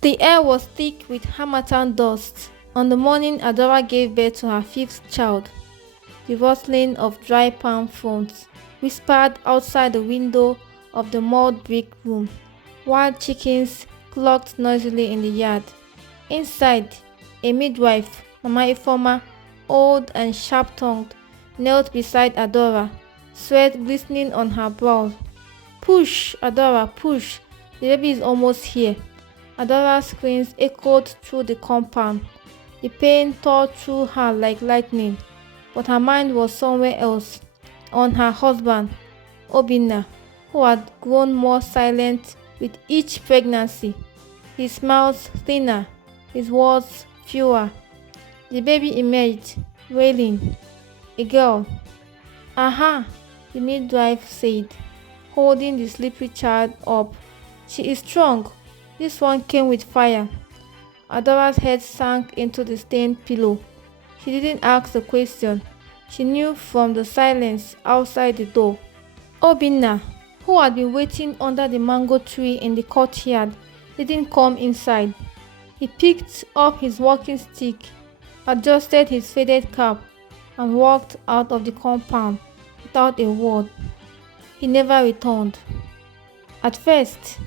The air was thick with harmattan dust. On the morning Adora gave birth to her fifth child, the rustling of dry palm fronds whispered outside the window of the mud brick room. Wild chickens clucked noisily in the yard. Inside, a midwife, Mama Ifoma, old and sharp-tongued, knelt beside Adora, sweat glistening on her brow. "Push, Adora, push! The baby is almost here." Adora's screams echoed through the compound. The pain tore through her like lightning, but her mind was somewhere else, on her husband, Obinna, who had grown more silent with each pregnancy, his mouth thinner, his words fewer. The baby emerged, wailing. "A girl." "Aha," the midwife said, holding the slippery child up. "She is strong. This one came with fire." Adora's head sank into the stained pillow. She didn't ask the question. She knew from the silence outside the door. Obinna, who had been waiting under the mango tree in the courtyard, didn't come inside. He picked up his walking stick, adjusted his faded cap, and walked out of the compound without a word. He never returned. At first,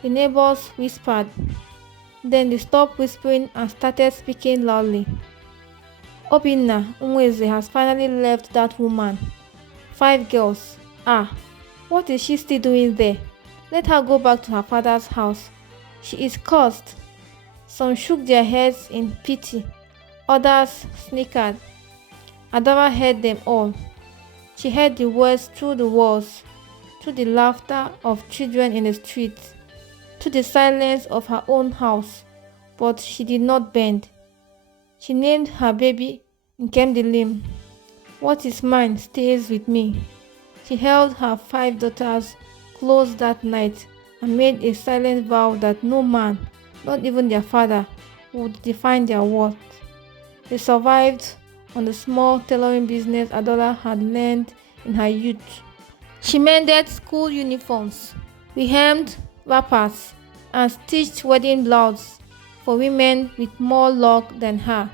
the neighbors whispered. Then they stopped whispering and started speaking loudly. "Obinna Nweze has finally left that woman. 5 girls. Ah, what is she still doing there? Let her go back to her father's house. She is cursed." Some shook their heads in pity. Others snickered. Adora heard them all. She heard the words through the walls, through the laughter of children in the streets, through the silence of her own house, but she did not bend. She named her baby Nkemdilim. "What is mine stays with me." She held her 5 daughters close that night and made a silent vow that no man, not even their father, would define their worth. They survived on the small tailoring business Adora had learned in her youth. She mended school uniforms, rehemmed wrappers, and stitched wedding blouses for women with more luck than her.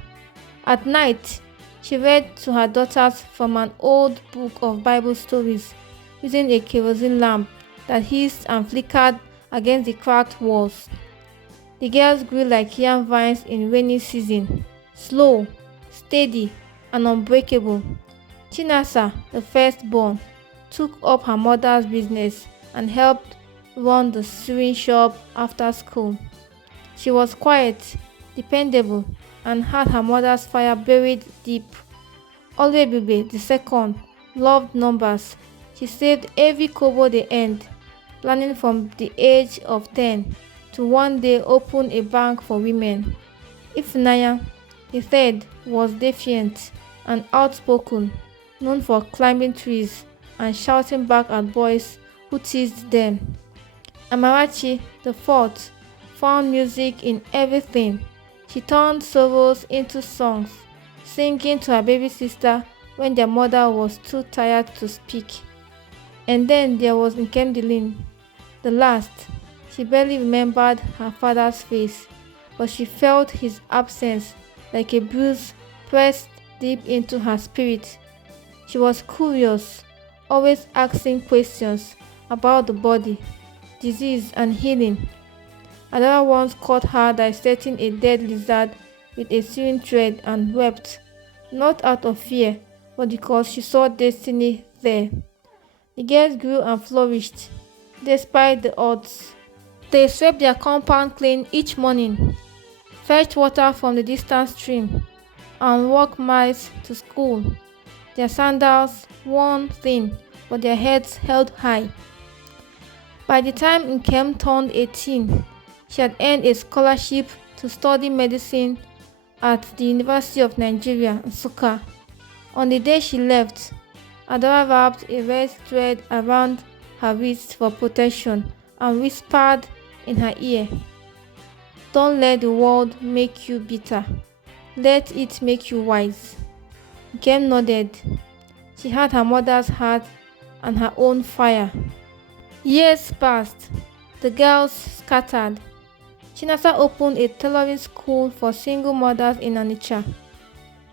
At night, she read to her daughters from an old book of Bible stories using a kerosene lamp that hissed and flickered against the cracked walls. The girls grew like yam vines in rainy season, slow, steady, and unbreakable. Chinasa, the firstborn, took up her mother's business and helped run the sewing shop after school. She was quiet, dependable, and had her mother's fire buried deep. Olwebube, the second, loved numbers. She saved every kobo they earned, planning from the age of 10 to one day open a bank for women. Ifunanya, the third, was defiant and outspoken, known for climbing trees and shouting back at boys who teased them. Amarachi, the fourth, found music in everything. She turned sorrows into songs, singing to her baby sister when their mother was too tired to speak. And then there was Nkemdilin, the last. She barely remembered her father's face, but she felt his absence like a bruise pressed deep into her spirit. She was curious, always asking questions about the body, disease, and healing. Adora once caught her dissecting a dead lizard with a sewing thread and wept, not out of fear, but because she saw destiny there. The girls grew and flourished, despite the odds. They swept their compound clean each morning, fetched water from the distant stream, and walked miles to school, their sandals worn thin, but their heads held high. By the time Nkem turned 18, she had earned a scholarship to study medicine at the University of Nigeria, Nsukka. On the day she left, Adora wrapped a red thread around her wrist for protection and whispered in her ear, "Don't let the world make you bitter. Let it make you wise." Nkem nodded. She had her mother's heart and her own fire. Years passed. The girls scattered. Chinasa opened a tailoring school for single mothers in Onitsha.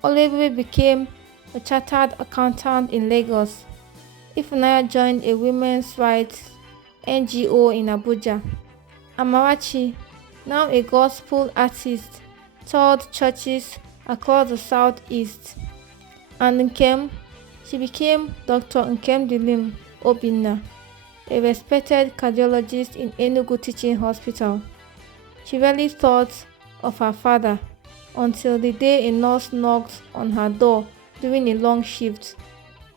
Olebube became a chartered accountant in Lagos. Ifunanya joined a women's rights NGO in Abuja. Amarachi, now a gospel artist, toured churches across the southeast. And Nkem, she became Dr. Nkem Dilim Obinna, a respected cardiologist in Enugu Teaching Hospital. She rarely thought of her father until the day a nurse knocked on her door during a long shift.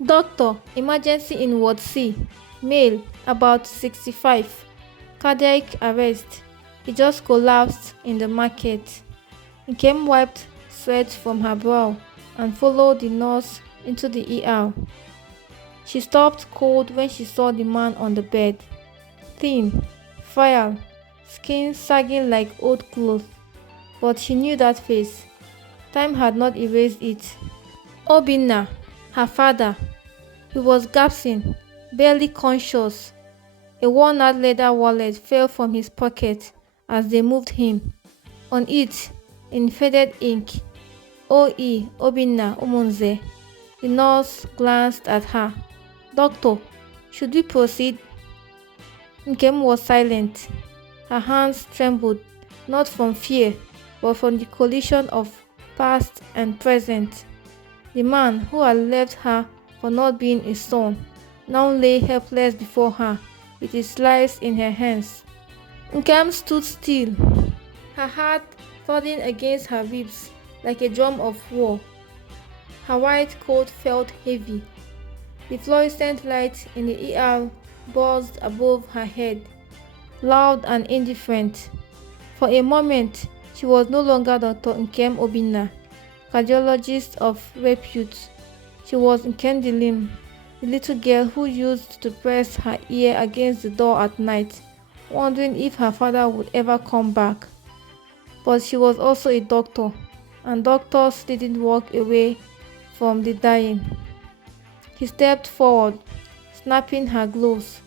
Doctor, emergency in Ward C, male, about 65, cardiac arrest. He just collapsed in the market. Nkem wiped sweat from her brow and followed the nurse into the ER. She stopped cold when she saw the man on the bed. Thin, frail, skin sagging like old cloth. But she knew that face. Time had not erased it. Obinna, her father. He was gasping, barely conscious. A worn-out leather wallet fell from his pocket as they moved him. On it, in faded ink, O.E. Obinna Umunze. The nurse glanced at her. Doctor, should we proceed? Nkem was silent. Her hands trembled, not from fear, but from the collision of past and present. The man who had left her for not being a son now lay helpless before her, with his life in her hands. Nkem stood still, her heart thudding against her ribs like a drum of war. Her white coat felt heavy. The fluorescent light in the ER buzzed above her head, loud and indifferent. For a moment, she was no longer Dr. Nkem Obinna, cardiologist of repute. She was Nkem Dilim, the little girl who used to press her ear against the door at night, wondering if her father would ever come back. But she was also a doctor, and doctors didn't walk away from the dying. He stepped forward, snapping her gloves.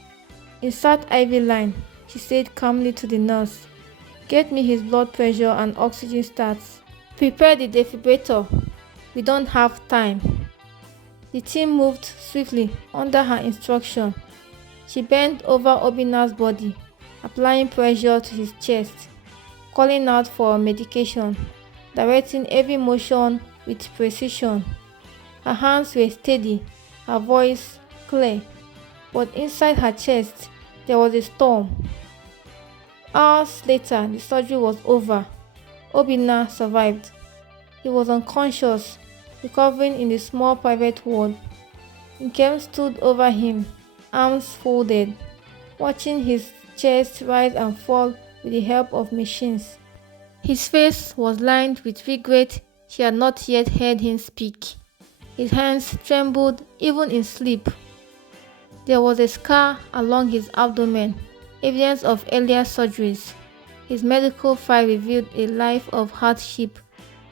Insert IV line, she said calmly to the nurse. Get me his blood pressure and oxygen stats. Prepare the defibrillator. We don't have time. The team moved swiftly under her instruction. She bent over Obinna's body, applying pressure to his chest, calling out for medication, directing every motion with precision. Her hands were steady, her voice clear, but inside her chest there was a storm. Hours later, the surgery was over. Obinna survived. He was unconscious, recovering in the small private ward. Nkem stood over him, arms folded, watching his chest rise and fall with the help of machines. His face was lined with regret she had not yet heard him speak. His hands trembled even in sleep. There was a scar along his abdomen, evidence of earlier surgeries. His medical file revealed a life of hardship,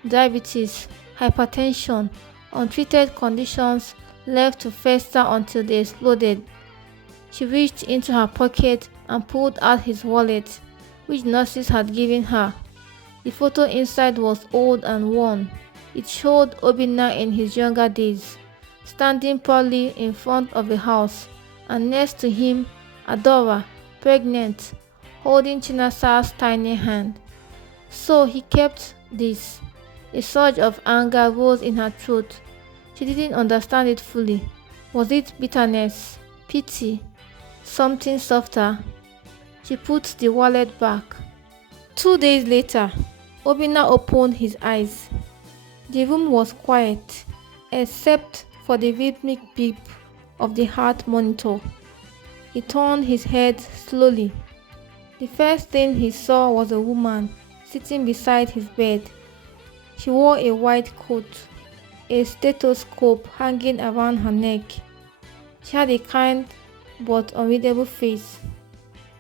diabetes, hypertension, untreated conditions left to fester until they exploded. She reached into her pocket and pulled out his wallet, which nurses had given her. The photo inside was old and worn. It showed Obinna in his younger days, standing proudly in front of the house, and next to him, Adora, pregnant, holding Chinasa's tiny hand. So he kept this. A surge of anger rose in her throat. She didn't understand it fully. Was it bitterness, pity, something softer? She put the wallet back. 2 days later, Obinna opened his eyes. The room was quiet, except for the rhythmic beep of the heart monitor. He turned his head slowly. The first thing he saw was a woman sitting beside his bed. She wore a white coat, a stethoscope hanging around her neck. She had a kind but unreadable face.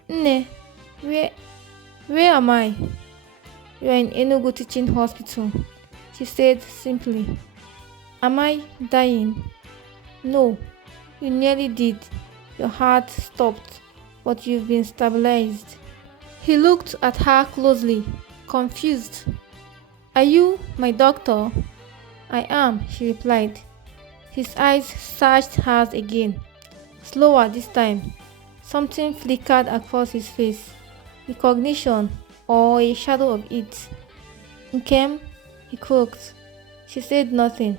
Nne, where am I? You are in Enugu Teaching Hospital, she said simply. Am I dying? No, you nearly did. Your heart stopped, but you've been stabilized. He looked at her closely, confused. Are you my doctor? I am, she replied. His eyes searched hers again, slower this time. Something flickered across his face. Recognition, or a shadow of it. Nkem, he croaked. She said nothing.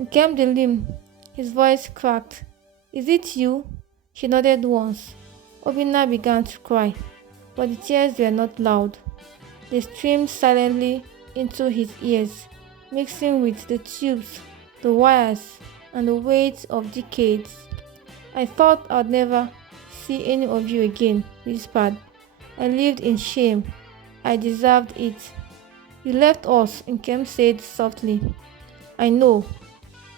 Nkem the limb, his voice cracked. Is it you? She nodded once. Obinna began to cry, but the tears were not loud. They streamed silently into his ears, mixing with the tubes, the wires, and the weight of decades. I thought I'd never see any of you again, he whispered. I lived in shame. I deserved it. You left us, Nkem said softly. I know.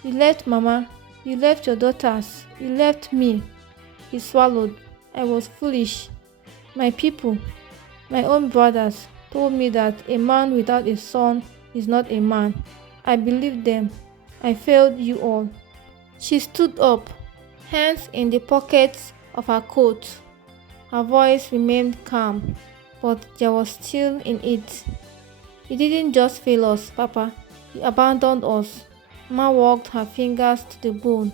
You left Mama. You left your daughters. You left me. He swallowed. I was foolish. My people, my own brothers, told me that a man without a son is not a man. I believed them. I failed you all. She stood up, hands in the pockets of her coat. Her voice remained calm, but there was still in it. You didn't just fail us, Papa. You abandoned us. Ma walked her fingers to the bone.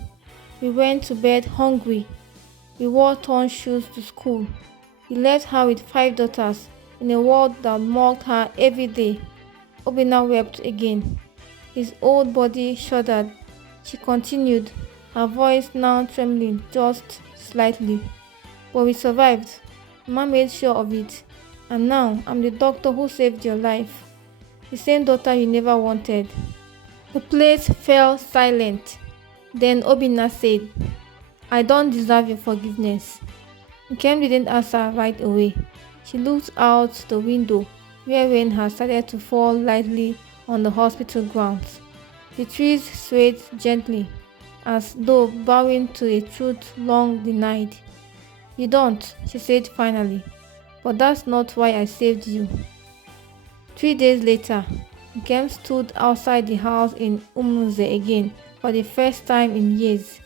We went to bed hungry. We wore torn shoes to school. You left her with 5 daughters in a world that mocked her every day. Obinna wept again. His old body shuddered. She continued, her voice now trembling just slightly. But we survived. Ma made sure of it. And now I'm the doctor who saved your life. The same daughter you never wanted. The place fell silent. Then Obinna said, I don't deserve your forgiveness. Nkem didn't answer right away. She looked out the window where rain had started to fall lightly on the hospital grounds. The trees swayed gently, as though bowing to a truth long denied. You don't, she said finally, but that's not why I saved you. 3 days later, Nkem stood outside the house in Umunze again for the first time in years.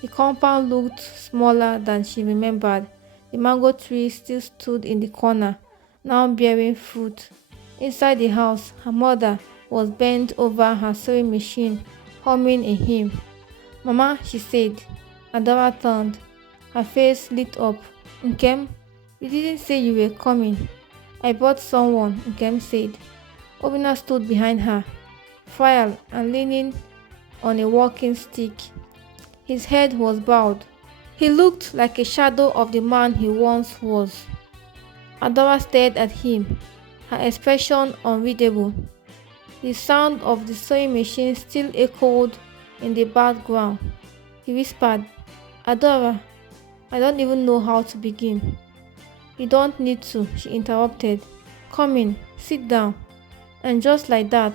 The compound looked smaller than she remembered. The mango tree still stood in the corner, now bearing fruit. Inside the house, her mother was bent over her sewing machine, humming a hymn. Mama, she said. Adara turned. Her face lit up. Nkem, you didn't say you were coming. I brought someone, Nkem said. Obinna stood behind her, frail and leaning on a walking stick. His head was bowed. He looked like a shadow of the man he once was. Adara stared at him, her expression unreadable. The sound of the sewing machine still echoed in the background. He whispered, Adora, I don't even know how to begin. You don't need to, she interrupted. Come in, sit down. And just like that,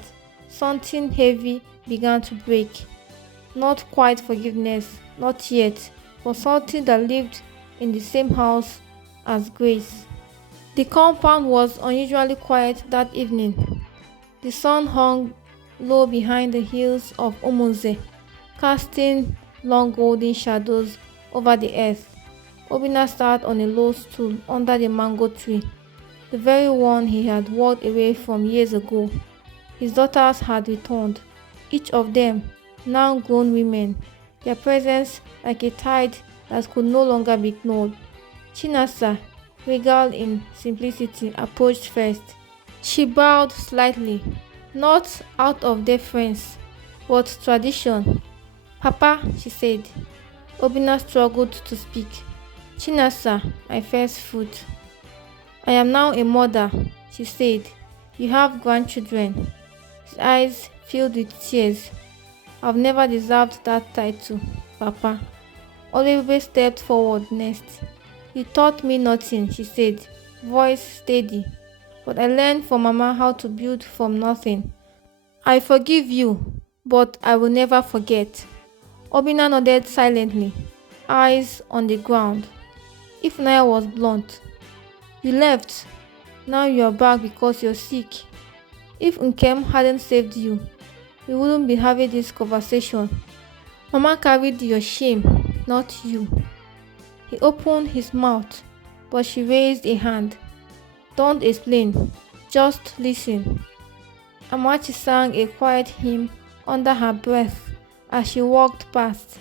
something heavy began to break. Not quite forgiveness, not yet, but something that lived in the same house as Grace. The compound was unusually quiet that evening. The sun hung low behind the hills of Umunze, casting long golden shadows over the earth. Obinna sat on a low stool under the mango tree, the very one he had walked away from years ago. His daughters had returned, each of them now grown women, their presence like a tide that could no longer be ignored. Chinasa, regal in simplicity, approached first. She bowed slightly, not out of deference, but tradition. Papa, she said. Obinna struggled to speak. Chinasa, my first fruit. I am now a mother, she said. You have grandchildren. His eyes filled with tears. I've never deserved that title, Papa. Olive stepped forward next. You taught me nothing, she said, voice steady. But I learned from Mama how to build from nothing. I forgive you, but I will never forget. Obinna nodded silently, eyes on the ground. If Naya was blunt, you left. Now you are back because you're sick. If Nkem hadn't saved you, we wouldn't be having this conversation. Mama carried your shame, not you. He opened his mouth, but she raised a hand. Don't explain, just listen. Amachi sang a quiet hymn under her breath as she walked past.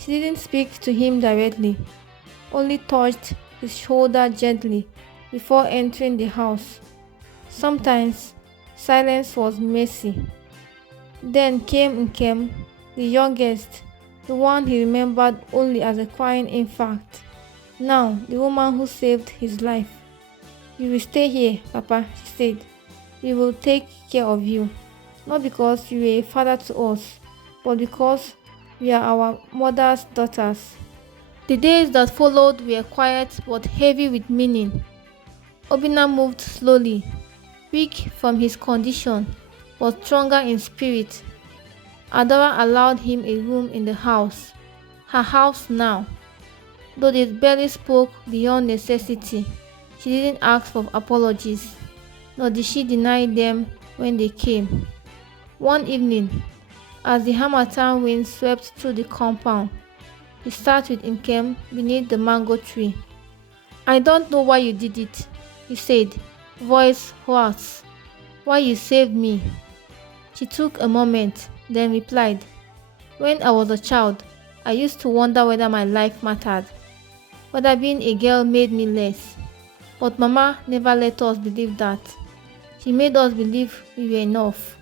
She didn't speak to him directly, only touched his shoulder gently before entering the house. Sometimes silence was messy. Then came Nkem, the youngest, the one he remembered only as a crying infant. Now, the woman who saved his life. "You will stay here, Papa," she said. "We will take care of you, not because you are a father to us, but because we are our mother's daughters." The days that followed were quiet but heavy with meaning. Obinna moved slowly, weak from his condition, but stronger in spirit. Adora allowed him a room in the house, her house now. Though they barely spoke beyond necessity, she didn't ask for apologies, nor did she deny them when they came. One evening, as the harmattan wind swept through the compound, he sat with Nkem beneath the mango tree. "I don't know why you did it," he said, voice hoarse. "Why you saved me." She took a moment, then replied, "When I was a child, I used to wonder whether my life mattered, whether being a girl made me less. But Mama never let us believe that. She made us believe we were enough,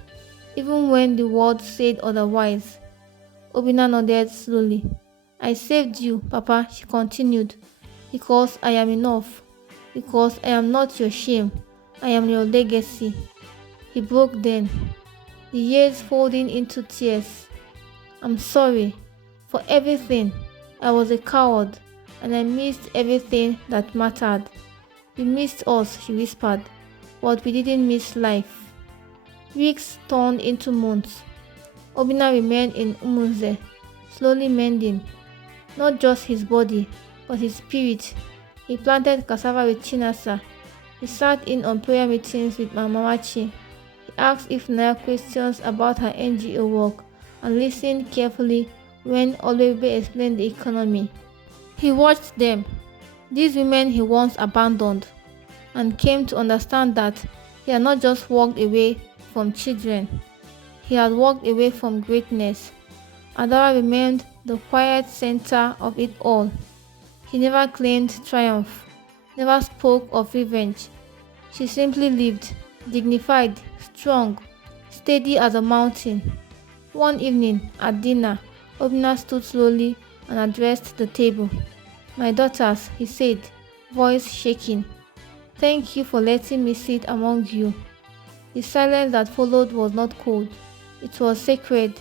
even when the world said otherwise." Obinna nodded slowly. "I saved you, Papa," she continued, "because I am enough, because I am not your shame, I am your legacy." He broke then, the years folding into tears. "I'm sorry for everything. I was a coward, and I missed everything that mattered." "We missed us," she whispered, "but we didn't miss life." Weeks turned into months. Obinna remained in Umunze, slowly mending, not just his body, but his spirit. He planted cassava with Chinasa. He sat in on prayer meetings with Mamachi. He asked if Naya questions about her NGO work and listened carefully when Olwebe explained the economy. He watched them, these women he once abandoned, and came to understand that he had not just walked away from children, he had walked away from greatness. Adara remained the quiet center of it all. She never claimed triumph, never spoke of revenge. She simply lived, dignified, strong, steady as a mountain. One evening at dinner, Obinna stood slowly and addressed the table. "My daughters," he said, voice shaking, "thank you for letting me sit among you." The silence that followed was not cold, it was sacred.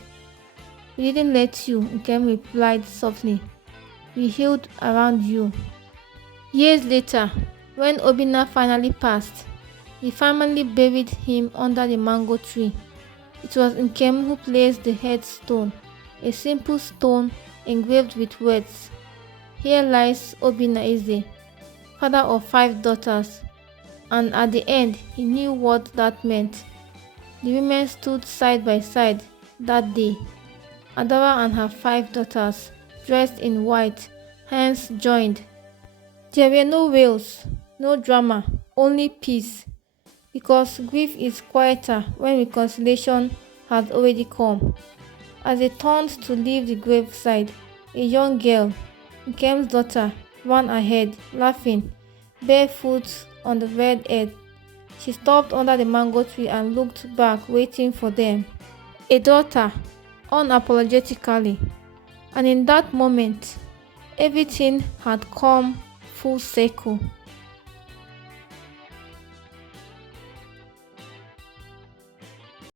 "We didn't let you," Nkem replied softly. "We healed around you." Years later, when Obinna finally passed, the family buried him under the mango tree. It was Nkem who placed the headstone, a simple stone engraved with words, "Here lies Obinna Eze, father of 5 daughters." And at the end, he knew what that meant. The women stood side by side that day, Adara and her 5 daughters, dressed in white, hands joined. There were no wails, no drama, only peace. Because grief is quieter when reconciliation has already come. As they turned to leave the graveside, a young girl, Nkem's daughter, ran ahead, laughing, barefoot on the red earth. She stopped under the mango tree and looked back, waiting for them. A daughter, unapologetically. And in that moment, everything had come full circle.